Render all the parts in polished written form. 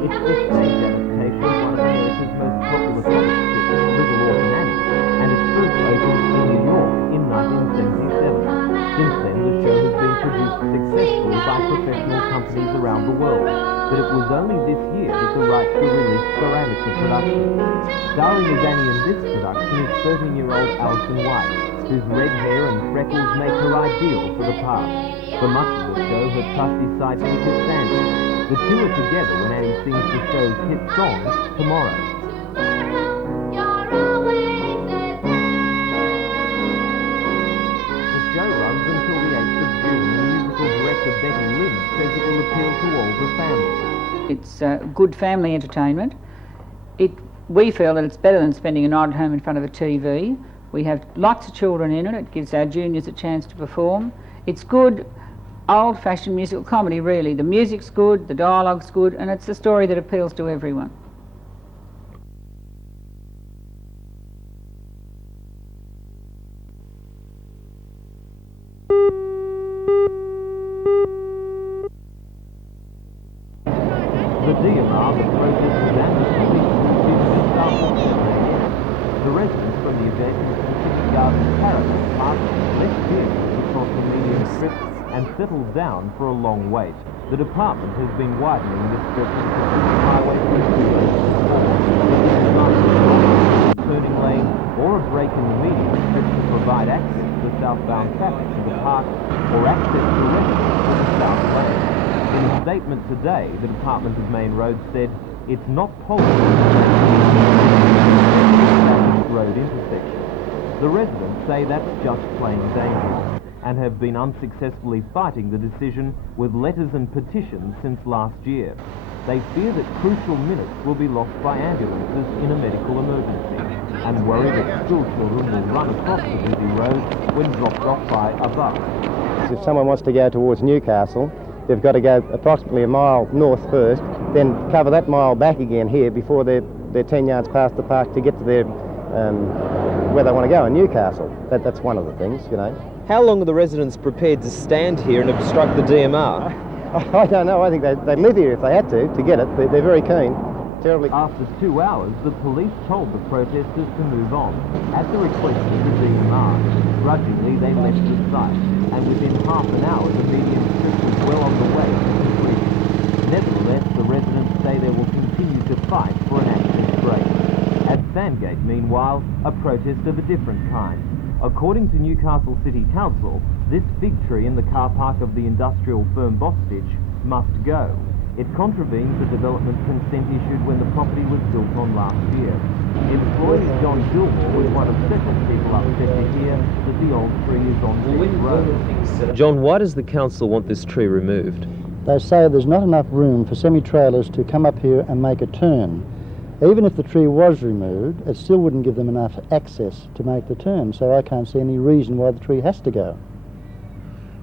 It's the stage adaptation of one of America's most popular comic strips, Little Orphan Annie, and it first opened in New York in 1977. Since then, the show has been produced successfully by professional companies around the world, but it was only this year that the rights were released for amateur production. Starring as Annie in this production is 13-year-old Alison White, whose red hair and freckles make her ideal for the part. For much of the show, her trusty sidekick is Sandy. The two are together when Annie sings the show's hit song, Tomorrow. The show runs until the 8th of June, and musical director Betty Lynn says it will appeal to all the families. It's good family entertainment. We feel that it's better than spending a night at home in front of a TV. We have lots of children in it. It gives our juniors a chance to perform. It's good old-fashioned musical comedy, really. The music's good, the dialogue's good, and it's a story that appeals to everyone. The DMR, the protesters and the police have started. The residents from the event in the Pacific Garden Caravan Park left vehicles across the median strip and settled down for a long wait. The department has been widening this stretch of the Pacific Highway from 2 lanes to 4, but this is not a turning lane or a break in the median stretch to provide access to the southbound traffic to the park or access to residents to the south lane. In a statement today, the Department of Main Roads said it's not possible to road intersections. The residents say that's just plain dangerous and have been unsuccessfully fighting the decision with letters and petitions since last year. They fear that crucial minutes will be lost by ambulances in a medical emergency and worry that school children will run across the busy road when dropped off by a bus. If someone wants to go towards Newcastle, they've got to go approximately a mile north first, then cover that mile back again here before they're 10 yards past the park to get to their where they want to go in Newcastle. That's one of the things, you know. How long are the residents prepared to stand here and obstruct the DMR? I don't know. I think they'd live here if they had to get it. They're very keen. Terribly. After 2 hours, the police told the protesters to move on. At the request of the DMR, grudgingly they left the site, and within half an hour the median strip was well on the way to completion. Nevertheless, the residents say they will continue to fight for an access break. At Sandgate, meanwhile, a protest of a different kind. According to Newcastle City Council, this fig tree in the car park of the industrial firm Bostitch must go. It contravenes the development consent issued when the property was built on last year. Employee John Gilmore was one of several people upset to hear that the old tree is on Strait Road. John, why does the council want this tree removed? They say there's not enough room for semi-trailers to come up here and make a turn. Even if the tree was removed, it still wouldn't give them enough access to make the turn, so I can't see any reason why the tree has to go.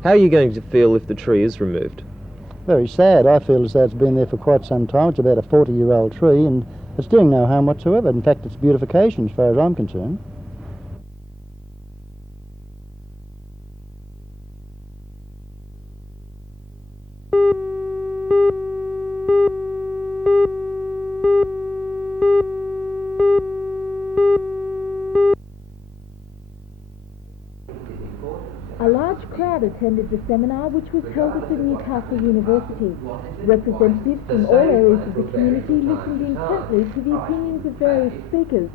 How are you going to feel if the tree is removed? Very sad. I feel as though it's been there for quite some time. It's about a 40-year-old tree and it's doing no harm whatsoever. In fact, it's beautification as far as I'm concerned. A large crowd attended the seminar, which was held at the Newcastle University. Representatives from all areas of the community listened intently to the opinions of various speakers,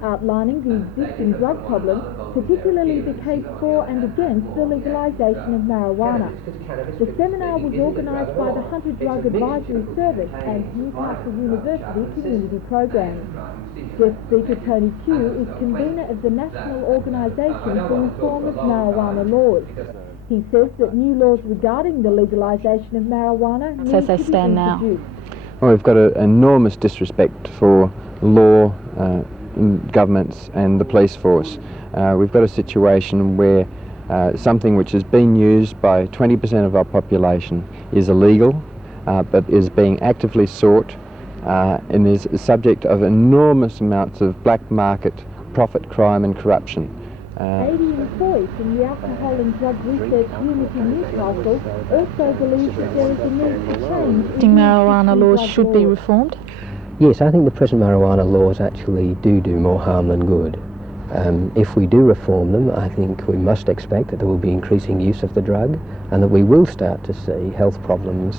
outlining the existing drug problem, particularly the case for and against the legalisation of marijuana. The seminar was organised by the Hunter Drug Advisory Service and Newcastle University Community Programs. Guest speaker Tony Pugh is convener of the National Organisation for Reform of Marijuana Laws. He says that new laws regarding the legalisation of marijuana need to be introduced. Well, we've got an enormous disrespect for law, governments and the police force. We've got a situation where something which has been used by 20% of our population is illegal, but is being actively sought and is subject of enormous amounts of black market profit, crime and corruption. Adrian Foy from the Alcohol and Drug Research Unit in Newcastle also believes that there is a need for change. Marijuana laws should be reformed? Yes, I think the present marijuana laws actually do more harm than good. If we do reform them, I think we must expect that there will be increasing use of the drug and that we will start to see health problems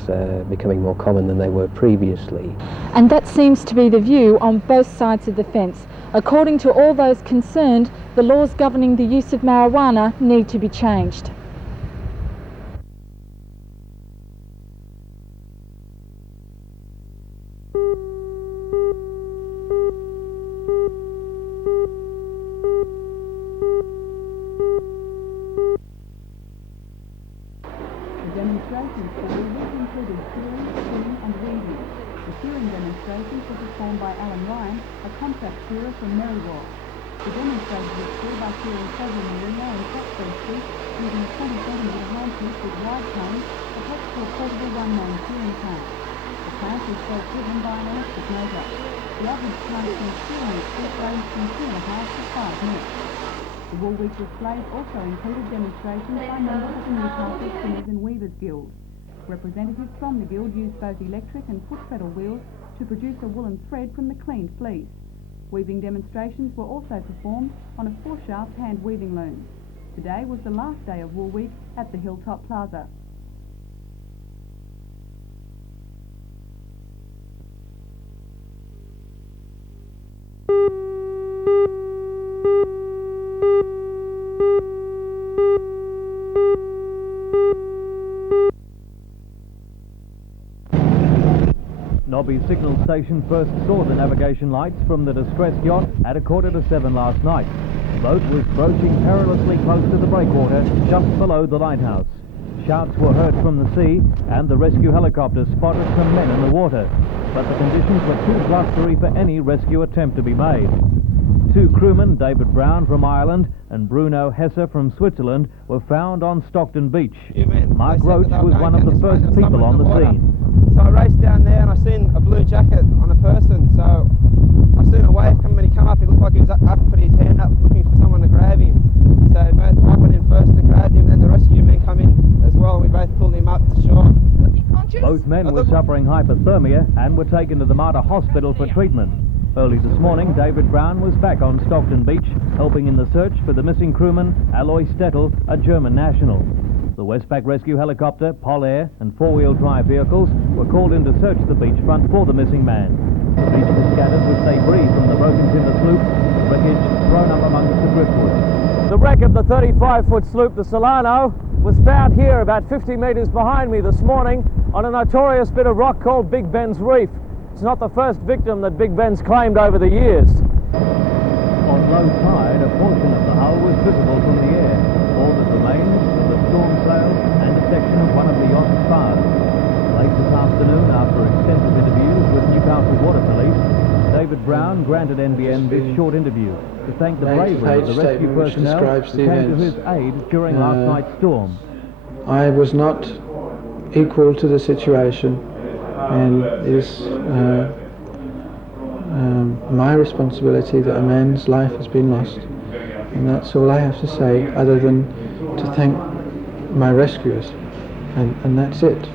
becoming more common than they were previously. And that seems to be the view on both sides of the fence. According to all those concerned, the laws governing the use of marijuana need to be changed. Demonstrations for weaving included shearing, spinning and weaving. The shearing demonstrations were performed by Alan Ryan, a contract shearer from Merriwell. The demonstrators were sheared by shearing several merino and Cotswold sheep using a 20cm handpiece with wide cones attached to a portable one-man shearing clamp. The clamp is self-driven by an electric motor. The average time spent shearing a sheep ranged from 2.5 to 5 minutes. The Wool Week displays also included demonstrations by members of the Newcastle Spinners and Weavers Guild. Representatives from the Guild used both electric and foot pedal wheels to produce a woolen thread from the cleaned fleece. Weaving demonstrations were also performed on a 4-shaft hand weaving loom. Today was the last day of Wool Week at the Hilltop Plaza. Nobby Signal Station first saw the navigation lights from the distressed yacht at 6:45 last night. The boat was broaching perilously close to the breakwater just below the lighthouse. Shouts were heard from the sea and the rescue helicopter spotted some men in the water, but the conditions were too blustery for any rescue attempt to be made. 2 crewmen, David Brown from Ireland and Bruno Hesse from Switzerland, were found on Stockton Beach. Mark Roach was one of the first people on the scene. So I raced down there and I seen a blue jacket on a person, so I seen a wave come and he come up, he looked like he was up, put his hand up looking for someone to grab him. So both I went in first and grabbed him, and then the rescue men come in as well, and we both pulled him up to shore. Both men were suffering hypothermia and were taken to the Mater Hospital for treatment. Early this morning, David Brown was back on Stockton Beach, helping in the search for the missing crewman, Alois Stettel, a German national. The Westpac rescue helicopter, Polair and 4-wheel drive vehicles were called in to search the beachfront for the missing man. The beach was scattered with debris from the broken timber sloop, wreckage thrown up amongst the driftwood. The wreck of the 35-foot sloop, the Solano, was found here about 50 metres behind me this morning on a notorious bit of rock called Big Ben's Reef. It's not the first victim that Big Ben's claimed over the years. On low tide, a portion of the hull was visible from the air. All that remains was a storm sail and a section of one of the yacht's spars. Late this afternoon, after extensive interviews with Newcastle Water Police, David Brown granted NBN this short interview to thank the bravery of the rescue personnel who came to his aid during last night's storm. I was not equal to the situation, and it is my responsibility that a man's life has been lost, and that's all I have to say, other than to thank my rescuers, and that's it.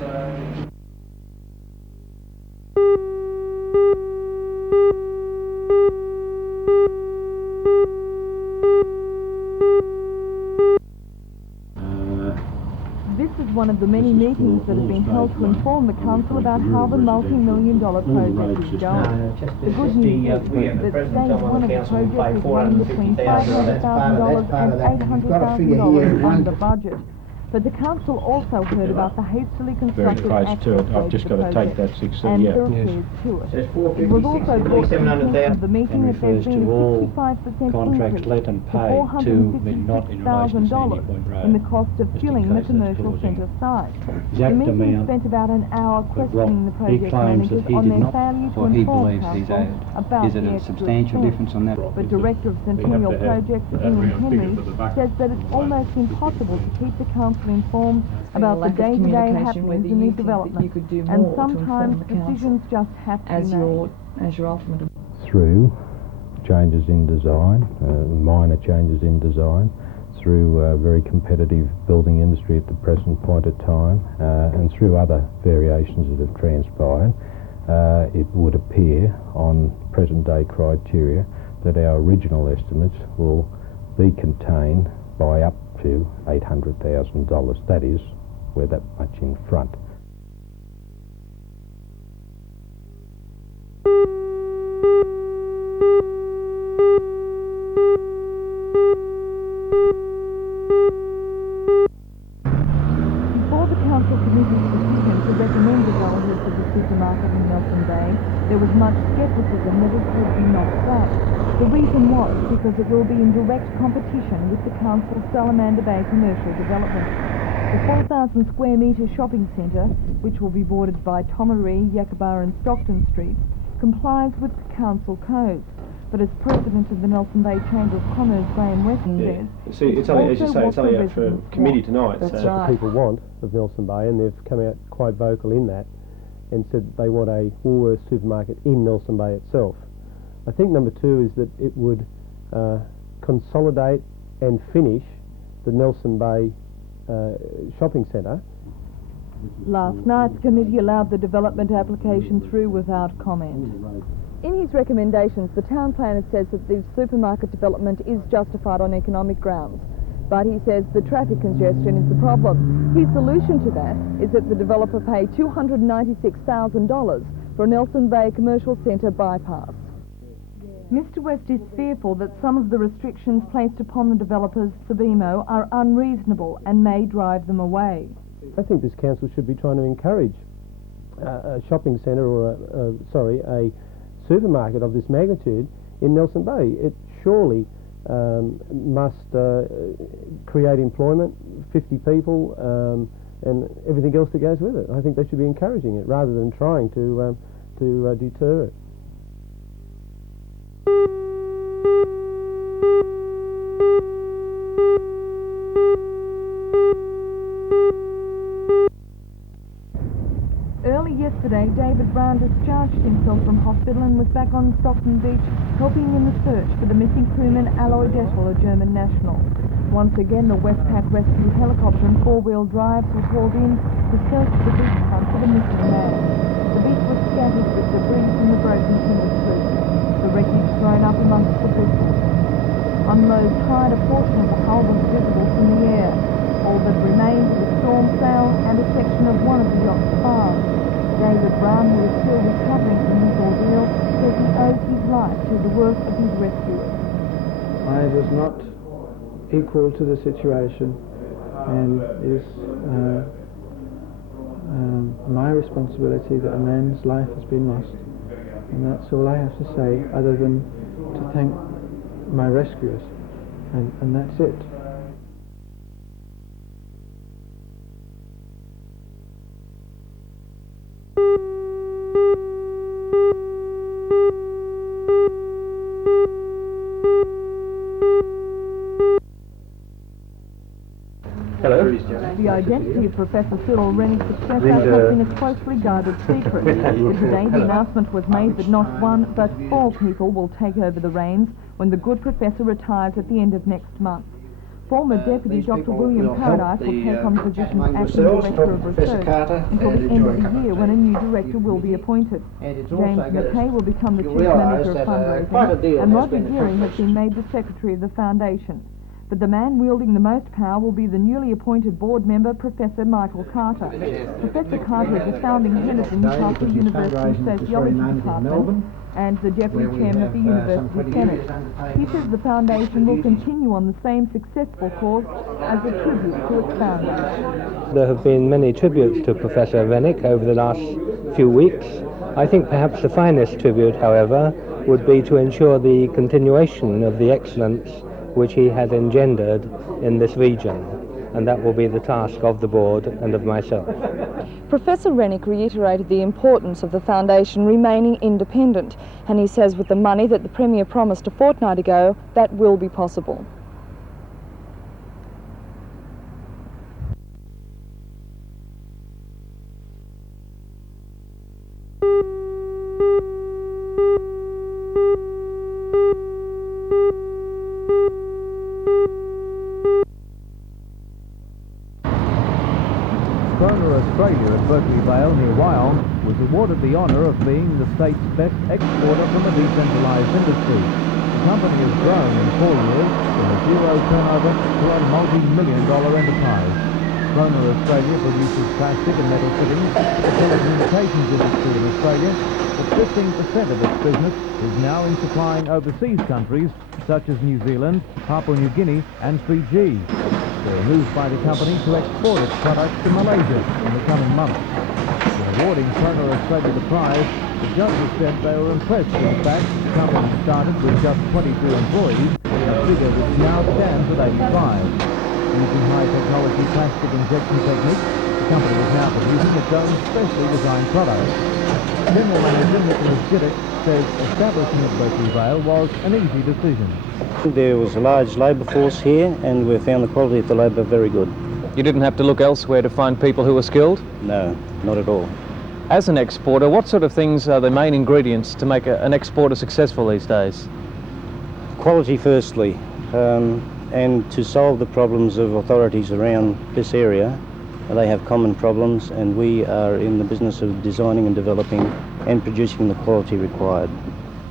This is one of the many meetings that have been held to inform the Council about how the multi-million-dollar project is going. The good news is that stage 1 of the project is running between $500,000 and $800,000 under budget. But the Council also heard about the hastily constructed access road to the project and their repairs to it. It was also brought to the attention of the meeting that there's been a 65% increase to $456,000 in the cost of filling the commercial centre site. The meeting spent about an hour questioning the project managers on their failure to inform Council about the extra expense. But Director of Centennial Projects, Ian Henry, says that it's almost impossible to keep the Council informed about the day-to-day happenings in these developments, and sometimes decisions just have to be made. Through changes in design, minor changes in design, through very competitive building industry at the present point of time, and through other variations that have transpired, it would appear on present day criteria that our original estimates will be contained by up to $800,000. That is, we're that much in front. Before the Council Committee's decision to recommend the go-ahead for the supermarket in Nelson Bay, there was much scepticism that it would be knocked back. The reason was because it will be in direct competition with the Council's Salamander Bay commercial development. The 4,000 square metre shopping centre, which will be bordered by Tomaree, Yakaba and Stockton Streets, complies with the Council codes. But as President of the Nelson Bay Chamber of Commerce, Graham Weston says, see, it's only, as you say, it's only out for committee tonight. That's so. what the people want of Nelson Bay, and they've come out quite vocal in that and said they want a Woolworths supermarket in Nelson Bay itself. I think number two is that it would consolidate and finish the Nelson Bay shopping centre. Last night, the committee allowed the development application through without comment. In his recommendations, the town planner says that the supermarket development is justified on economic grounds. But he says the traffic congestion is the problem. His solution to that is that the developer pay $296,000 for a Nelson Bay commercial centre bypass. Mr West is fearful that some of the restrictions placed upon the developers, Sabimo, are unreasonable and may drive them away. I think this council should be trying to encourage a shopping centre or a supermarket of this magnitude in Nelson Bay. It surely must create employment, 50 people, and everything else that goes with it. I think they should be encouraging it rather than trying to deter it. Early yesterday, David Brown discharged himself from hospital and was back on Stockton Beach helping in the search for the missing crewman Aloy Dettel, a German national. Once again, the Westpac rescue helicopter and four-wheel drives were called in to search the beachfront for the missing man. The beach was scattered with debris from the broken timber street, the wreckage thrown up amongst the bristles. On low tide, a portion of the hull was visible from the air. All that remained was a storm sail and a section of one of the yacht's spars. David Brown, who is still recovering from his ordeal, says he owes his life to the work of his rescuers. I was not equal to the situation, and it is my responsibility that a man's life has been lost. And that's all I have to say, other than to thank my rescuers, and that's it. Hello. The identity of Professor Cyril Rennie's successor has been a closely guarded secret. But today the announcement was made that not one but 4 people will take over the reins when the good professor retires at the end of next month. Former Deputy Dr. William Paradise will take on the position of Acting Director of Research until the end of the year when a new director will be appointed. James McKay will become the Chief Manager of Fundraising, and Roger Geary has been made the Secretary of the Foundation. But the man wielding the most power will be the newly appointed board member, Professor Michael Carter. Professor Carter is the founding head of the Newcastle University Sociology Department and the Deputy Chairman of the University Senate. He says the foundation will continue on the same successful course as a tribute to its founder. There have been many tributes to Professor Rennick over the last few weeks. I think perhaps the finest tribute, however, would be to ensure the continuation of the excellence which he has engendered in this region, and that will be the task of the board and of myself. Professor Rennick reiterated the importance of the foundation remaining independent, and he says with the money that the Premier promised a fortnight ago, that will be possible. was awarded the honour of being the state's best exporter from a decentralised industry. The company has grown in 4 years from a zero turnover to a multi-million-dollar enterprise. Cromer Australia produces plastic and metal fittings for the telecommunications industry in Australia, but 15% of its business is now in supplying overseas countries such as New Zealand, Papua New Guinea and Fiji. There are moves by the company to export its products to Malaysia in the coming months. In awarding Cromer Australia the prize, the judges said they were impressed with the fact the company started with just 22 employees, a figure which now stands at 85. Using high-technology plastic injection techniques, the company is now producing its own specially designed products. General Manager Nicholas Giddick says establishing at Berkeley Vale was an easy decision. There was a large labour force here and we found the quality of the labour very good. You didn't have to look elsewhere to find people who were skilled? No, not at all. As an exporter, what sort of things are the main ingredients to make an exporter successful these days? Quality firstly, and to solve the problems of authorities around this area. They have common problems and we are in the business of designing and developing and producing the quality required.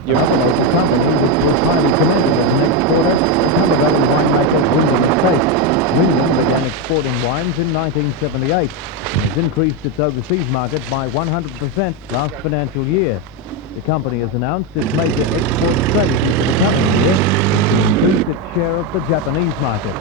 The company, which was highly commended as an exporter, Hammervale winemaker Wyndham Estate. Wyndham began exporting wines in 1978 and has increased its overseas market by 100% last financial year. The company has announced its major export strategy for the coming year to increase its share of the Japanese market.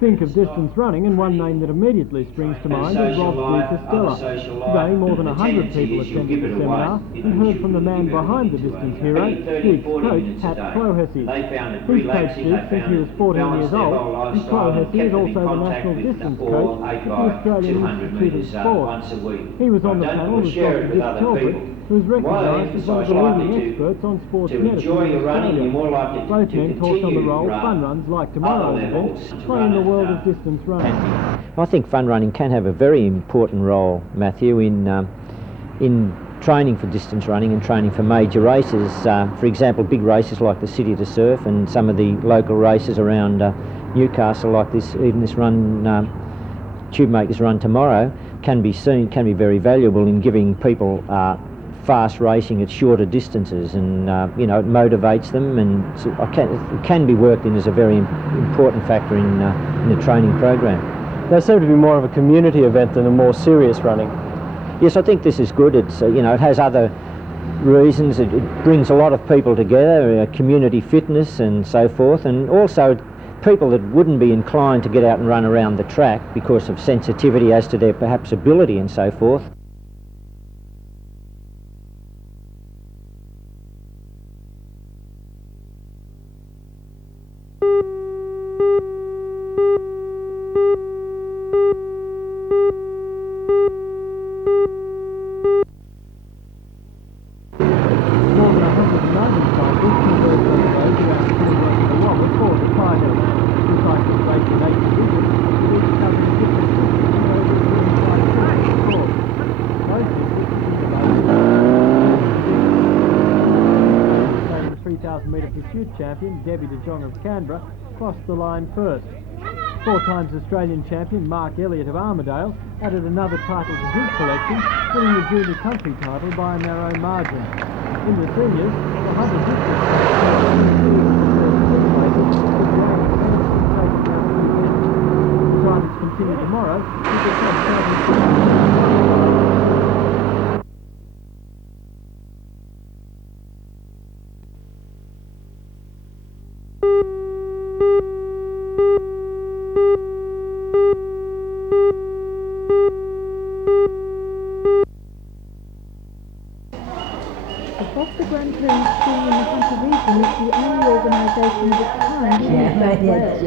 Think of distance running, and one name that immediately springs to mind is Rob de Castella. Today, more than 100 people attended the seminar and heard from the man behind the distance hero, Duke's coach, Pat Clohessy. He's coached Duke since he was 14 years old, and Clohessy is also the national distance coach at the Australian Institute of Sport. He was on the panel with Dr. Dick Telford, who is recognised as one of the leading experts on sports medicine in Australia. Both men talked on the role fun runs like tomorrow's event play in the world of distance running. I think fun running can have a very important role, Matthew, in training for distance running and training for major races. For example, big races like the City to Surf and some of the local races around Newcastle, like this, even this run, Tube Makers Run tomorrow, can be very valuable in giving people fast racing at shorter distances, and you know, it motivates them, and it can be worked in as a very important factor in the training program. They seem to be more of a community event than a more serious running. Yes, I think this is good. It's you know, it has other reasons. It brings a lot of people together, community fitness and so forth, and also people that wouldn't be inclined to get out and run around the track because of sensitivity as to their perhaps ability and so forth. Champion Debbie De Jong of Canberra crossed the line first. 4 times Australian champion Mark Elliott of Armidale added another title to his collection, winning the junior country title by a narrow margin. In the seniors, the 100 the titles continue tomorrow with the top champion. The grandparents scheme in the Hunter region is the only organisation of its kind in New South Wales.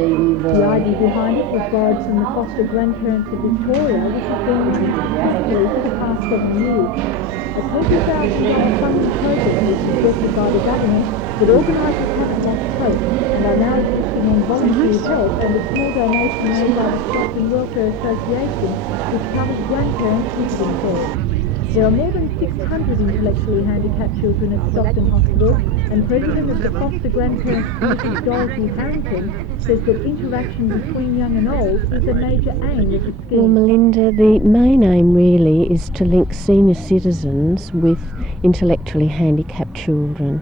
The idea behind it was borrowed from the foster grandparents of Victoria, which has been successfully for the past 7 years. A $20,000 funding program was suggested by the government that organisers have to want hope and are now assisting first-hand volunteer help and a small donation made by the Stock and Welfare Association, which covers grandparents visiting care. There are more than 600 intellectually handicapped children at Stockton Hospital, and President of the Foster Grandparents Committee, Dorothy Harrington, says that interaction between young and old is a major aim of the scheme. Well, Melinda, the main aim really is to link senior citizens with intellectually handicapped children.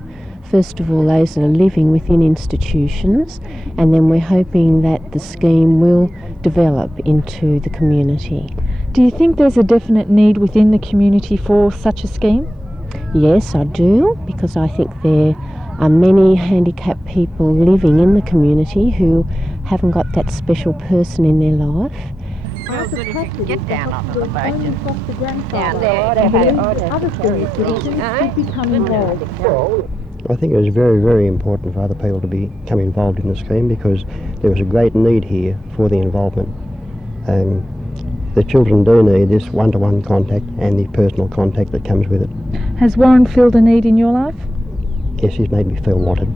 First of all, those that are living within institutions, and then we're hoping that the scheme will develop into the community. Do you think there's a definite need within the community for such a scheme? Yes, I do, because I think there are many handicapped people living in the community who haven't got that special person in their life. Well, good if you can get down onto the boat and Down there. Other senior citizens should become involved. I think it is very, very important for other people to become involved in the scheme because there is a great need here for the involvement. The children do need this one-to-one contact and the personal contact that comes with it. Has Warren filled a need in your life? Yes, he's made me feel wanted.